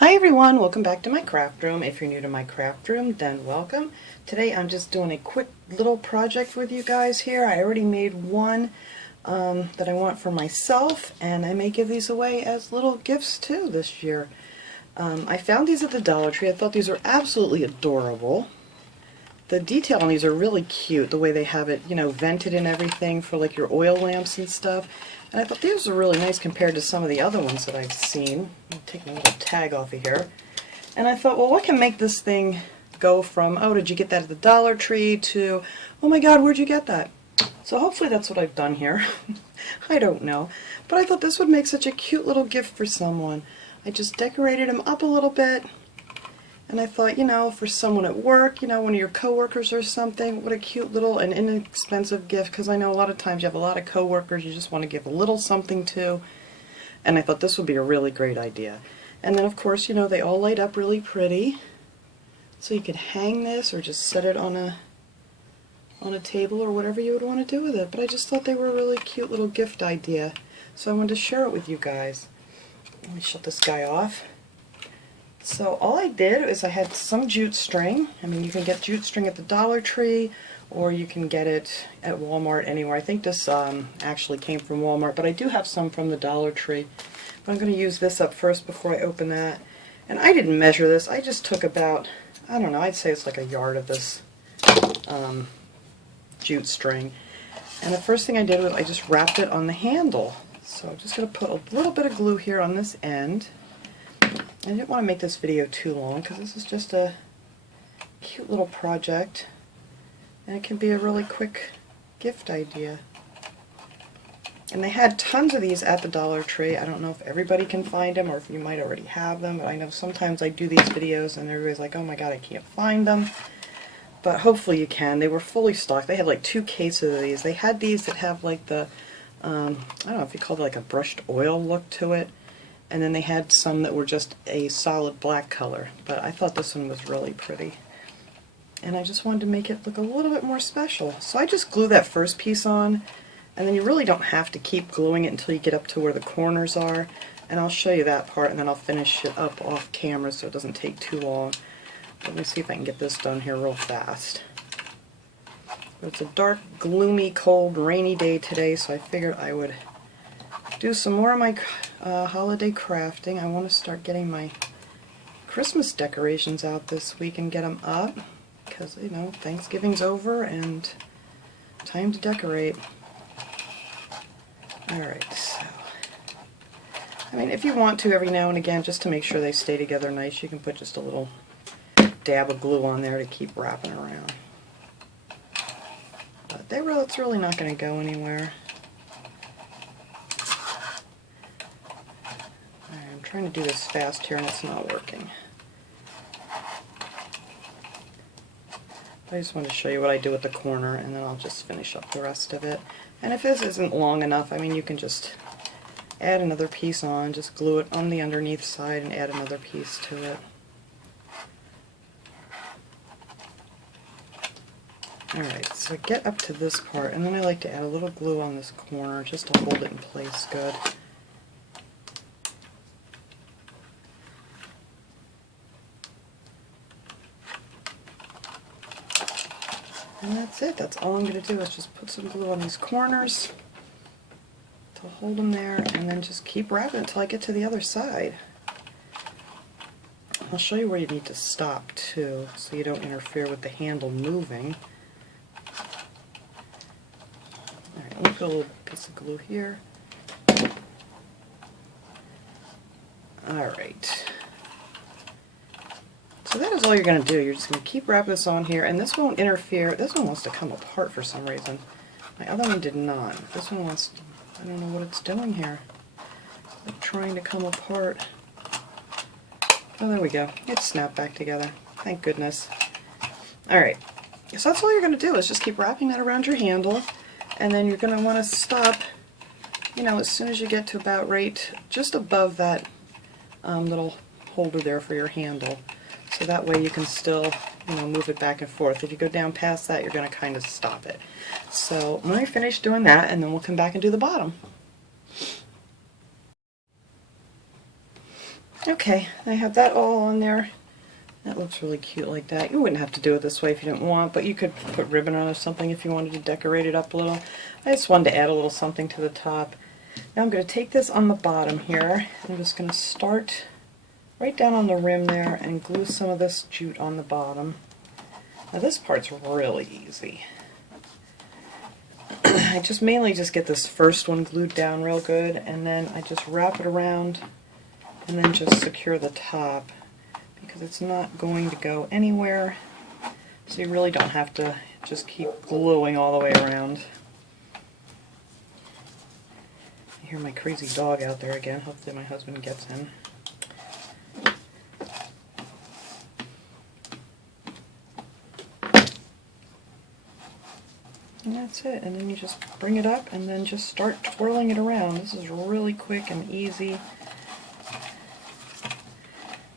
Hi everyone, welcome back to my craft room. If you're new to my craft room, then welcome. Today I'm just doing a quick little project with you guys here. I already made one that I want for myself, and I may give these away as little gifts too this year. I found these at the Dollar Tree. I thought these were absolutely adorable. The detail on these are really cute, the way they have it, vented and everything for like your oil lamps and stuff. And I thought these were really nice compared to some of the other ones that I've seen. I'll take my little tag off of here. And I thought, well, what can make this thing go from, oh, did you get that at the Dollar Tree, to, oh my God, where'd you get that? So hopefully that's what I've done here. I don't know. But I thought this would make such a cute little gift for someone. I just decorated them up a little bit. And I thought, for someone at work, one of your coworkers or something, what a cute little and inexpensive gift, because I know a lot of times you have a lot of coworkers you just want to give a little something to, and I thought this would be a really great idea. And then of course, they all light up really pretty, so you could hang this or just set it on a table or whatever you would want to do with it. But I just thought they were a really cute little gift idea, so I wanted to share it with you guys. Let me shut this guy off. So all I did is I had some jute string. I mean, you can get jute string at the Dollar Tree, or you can get it at Walmart anywhere. I think this actually came from Walmart, but I do have some from the Dollar Tree. But I'm going to use this up first before I open that. And I didn't measure this. I just took about, I don't know, I'd say it's like a yard of this jute string. And the first thing I did was I just wrapped it on the handle. So I'm just going to put a little bit of glue here on this end. I didn't want to make this video too long because this is just a cute little project, and it can be a really quick gift idea. And they had tons of these at the Dollar Tree. I don't know if everybody can find them or if you might already have them, but I know sometimes I do these videos and everybody's like, oh my God, I can't find them. But hopefully you can. They were fully stocked. They had like 2 cases of these. They had these that have like the, I don't know if you call it like a brushed oil look to it. And then they had some that were just a solid black color, but I thought this one was really pretty. And I just wanted to make it look a little bit more special. So I just glue that first piece on, and then you really don't have to keep gluing it until you get up to where the corners are. And I'll show you that part, and then I'll finish it up off camera so it doesn't take too long. Let me see if I can get this done here real fast. It's a dark, gloomy, cold, rainy day today, so I figured I would do some more of my holiday crafting. I want to start getting my Christmas decorations out this week and get them up, because Thanksgiving's over and time to decorate. Alright, so I mean, if you want to every now and again, just to make sure they stay together nice, you can put just a little dab of glue on there to keep wrapping around. But it's really not going to go anywhere. I'm trying to do this fast here and it's not working. I just wanted to show you what I do with the corner, and then I'll just finish up the rest of it. And if this isn't long enough, I mean, you can just add another piece on, just glue it on the underneath side and add another piece to it. Alright, so I get up to this part, and then I like to add a little glue on this corner just to hold it in place good. And that's it. That's all I'm going to do is just put some glue on these corners to hold them there, and then just keep wrapping until I get to the other side. I'll show you where you need to stop too, so you don't interfere with the handle moving. Alright, let me put a little piece of glue here. Alright. So that is all you're going to do. You're just going to keep wrapping this on here, and this won't interfere. This one wants to come apart for some reason. My other one did not. This one wants to, I don't know what it's doing here. It's like trying to come apart. Oh, there we go. It snapped back together. Thank goodness. Alright, so that's all you're going to do is just keep wrapping that around your handle, and then you're going to want to stop, as soon as you get to about right just above that little holder there for your handle. So that way you can still, move it back and forth. If you go down past that, you're going to kind of stop it. So let me finish doing that, and then we'll come back and do the bottom. Okay, I have that all on there. That looks really cute like that. You wouldn't have to do it this way if you didn't want, but you could put ribbon on or something if you wanted to decorate it up a little. I just wanted to add a little something to the top. Now I'm going to take this on the bottom here. I'm just going to start right down on the rim there and glue some of this jute on the bottom. Now this part's really easy. I just mainly just get this first one glued down real good, and then I just wrap it around and then just secure the top, because it's not going to go anywhere, so you really don't have to just keep gluing all the way around. I hear my crazy dog out there again. Hopefully my husband gets in. And that's it, and then you just bring it up and then just start twirling it around. This is really quick and easy.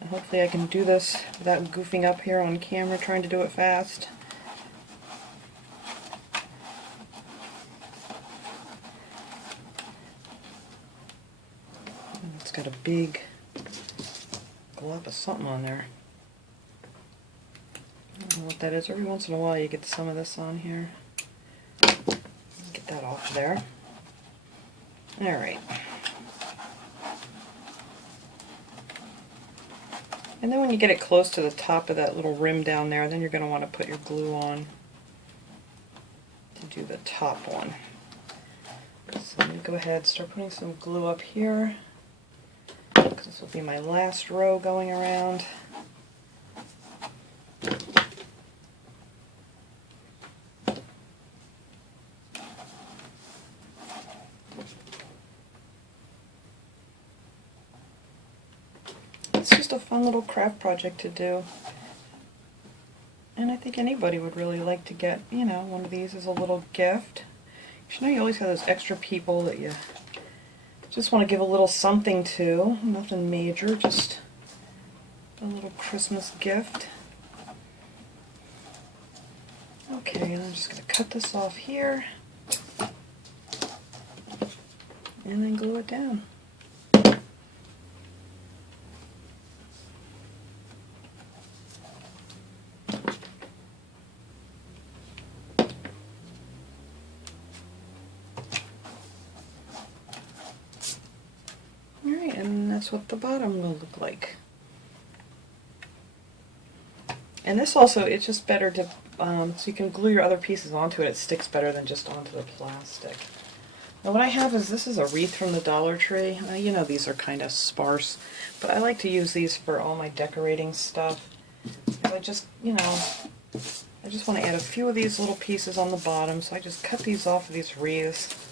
And hopefully I can do this without goofing up here on camera trying to do it fast. And it's got a big glob of something on there. I don't know what that is. Every once in a while you get some of this on here. Get that off there. Alright. And then when you get it close to the top of that little rim down there, then you're going to want to put your glue on to do the top one. So let me go ahead and start putting some glue up here, because this will be my last row going around. It's just a fun little craft project to do, and I think anybody would really like to get, you know, one of these as a little gift. You know, you always have those extra people that you just want to give a little something to. Nothing major, just a little Christmas gift. Okay, I'm just going to cut this off here and then glue it down. Alright, and that's what the bottom will look like. And this also, it's just better to, so you can glue your other pieces onto it. It sticks better than just onto the plastic. Now what I have is, this is a wreath from the Dollar Tree. You know, these are kind of sparse, but I like to use these for all my decorating stuff. I just, you know, I just want to add a few of these little pieces on the bottom, so I just cut these off of these wreaths.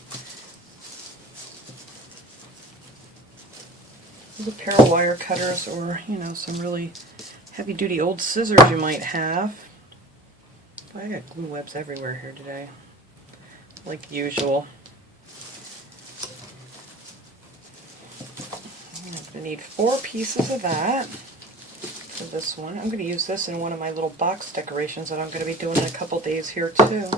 With a pair of wire cutters, or, you know, some really heavy-duty old scissors you might have. Boy, I got glue webs everywhere here today, like usual. I'm going to need 4 pieces of that for this one. I'm going to use this in one of my little box decorations that I'm going to be doing in a couple days here too.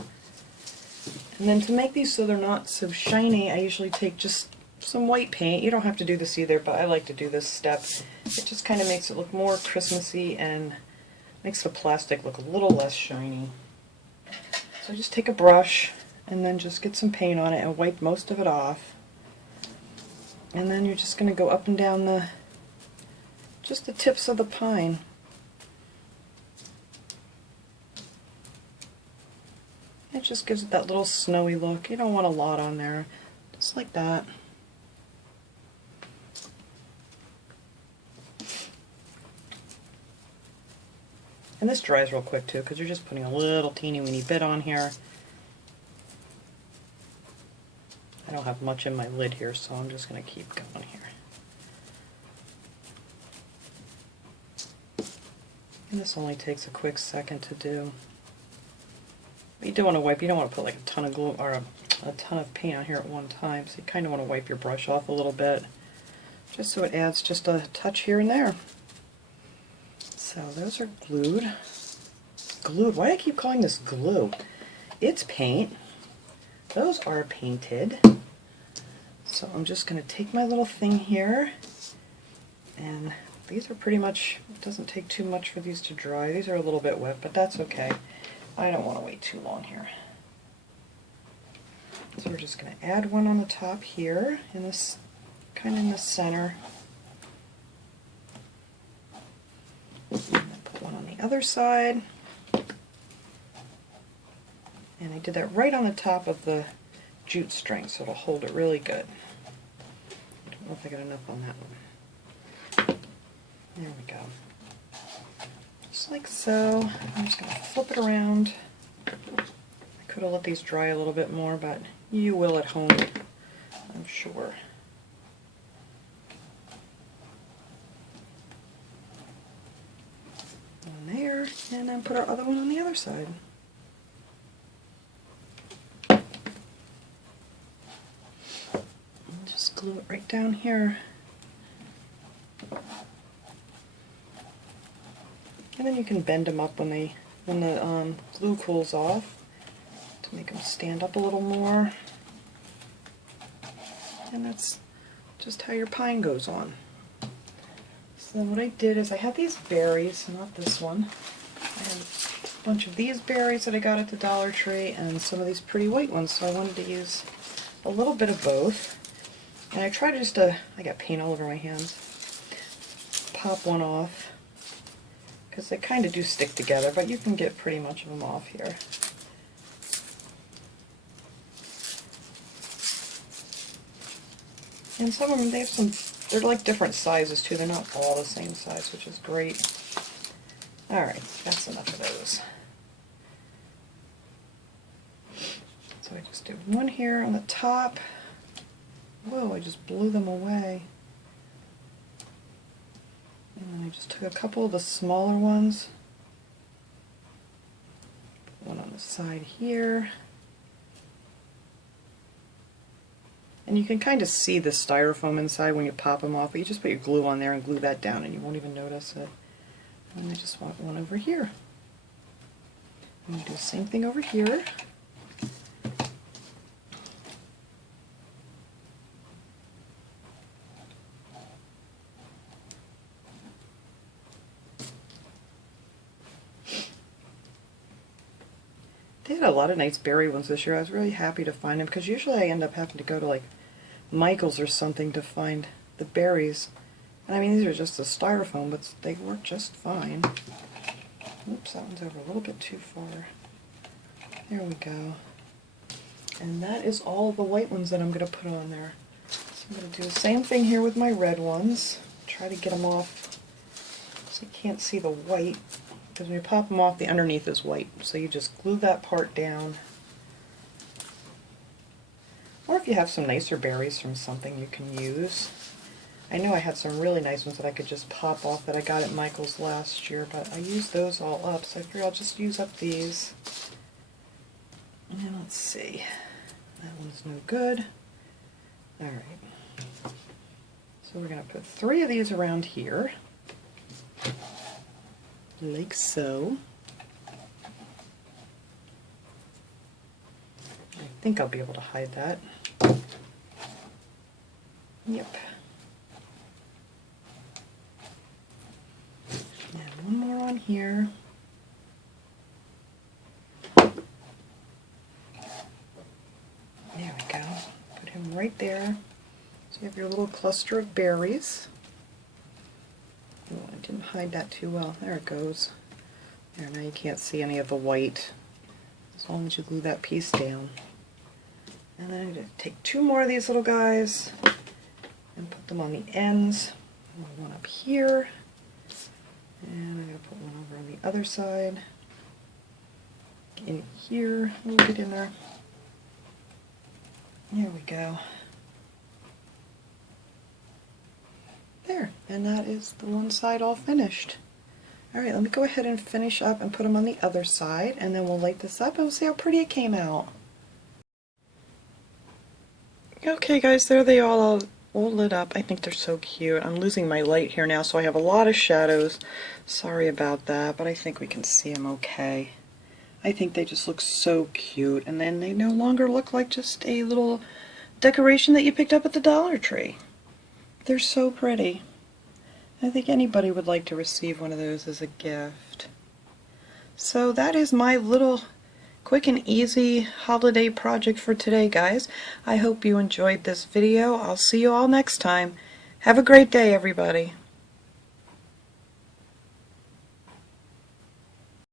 And then to make these so they're not so shiny, I usually take just some white paint. You don't have to do this either, but I like to do this step. It just kind of makes it look more Christmassy and makes the plastic look a little less shiny. So just take a brush and then just get some paint on it and wipe most of it off. And then you're just going to go up and down just the tips of the pine. It just gives it that little snowy look. You don't want a lot on there. Just like that. And this dries real quick too, because you're just putting a little teeny weeny bit on here. I don't have much in my lid here, so I'm just going to keep going here. And this only takes a quick second to do. But you do want to wipe, you don't want to put like a ton of glue or a ton of paint on here at one time, so you kind of want to wipe your brush off a little bit, just so it adds just a touch here and there. So those are glued. Glued. Why do I keep calling this glue? It's paint. Those are painted. So I'm just going to take my little thing here and These are pretty much, it doesn't take too much for these to dry. These are a little bit wet, but that's okay. I don't want to wait too long here. So we're just going to add one on the top here, in this, kind of in the center. And then put one on the other side. And I did that right on the top of the jute string, so it'll hold it really good. I don't know if I got enough on that one. There we go. Just like so. I'm just going to flip it around. I could have let these dry a little bit more, but you will at home, I'm sure. One there, and then put our other one on the other side. Just glue it right down here. And then you can bend them up when the glue cools off to make them stand up a little more. And that's just how your pine goes on. So then what I did is I had these berries, not this one. I had a bunch of these berries that I got at the Dollar Tree and some of these pretty white ones, so I wanted to use a little bit of both. And I tried just to, I got paint all over my hands, pop one off, because they kind of do stick together, but you can get pretty much of them off here. And some of them, they have some, they're like different sizes too, they're not all the same size, which is great. Alright, that's enough of those. So I just did one here on the top. Whoa, I just blew them away. And then I just took a couple of the smaller ones. Put one on the side here. And you can kind of see the styrofoam inside when you pop them off, but you just put your glue on there and glue that down and you won't even notice it. And I just want one over here. I'm going to do the same thing over here. They had a lot of nice berry ones this year. I was really happy to find them because usually I end up having to go to like Michael's or something to find the berries. And I mean, these are just the styrofoam, but they work just fine. Oops, that one's over a little bit too far. There we go. And that is all of the white ones that I'm going to put on there. So I'm going to do the same thing here with my red ones. Try to get them off so you can't see the white. Because when you pop them off, the underneath is white. So you just glue that part down. Or if you have some nicer berries from something you can use. I know I had some really nice ones that I could just pop off that I got at Michael's last year, but I used those all up, so I figured I'll just use up these. And let's see. That one's no good. Alright. So we're going to put 3 of these around here. Like so. I think I'll be able to hide that. Yep. And one more on here. There we go. Put him right there. So you have your little cluster of berries. Oh, I didn't hide that too well. There it goes. There, now you can't see any of the white as long as you glue that piece down. And then I'm going to take 2 more of these little guys and put them on the ends. One up here. And I'm going to put one over on the other side. In here. We'll get in there. There we go. There, and that is the one side all finished. Alright, let me go ahead and finish up and put them on the other side, and then we'll light this up and we'll see how pretty it came out. Okay guys, there they all lit up. I think they're so cute. I'm losing my light here now, so I have a lot of shadows. Sorry about that, but I think we can see them okay. I think they just look so cute, and then they no longer look like just a little decoration that you picked up at the Dollar Tree. They're so pretty. I think anybody would like to receive one of those as a gift. So that is my little quick and easy holiday project for today, guys. I hope you enjoyed this video. I'll see you all next time. Have a great day, everybody.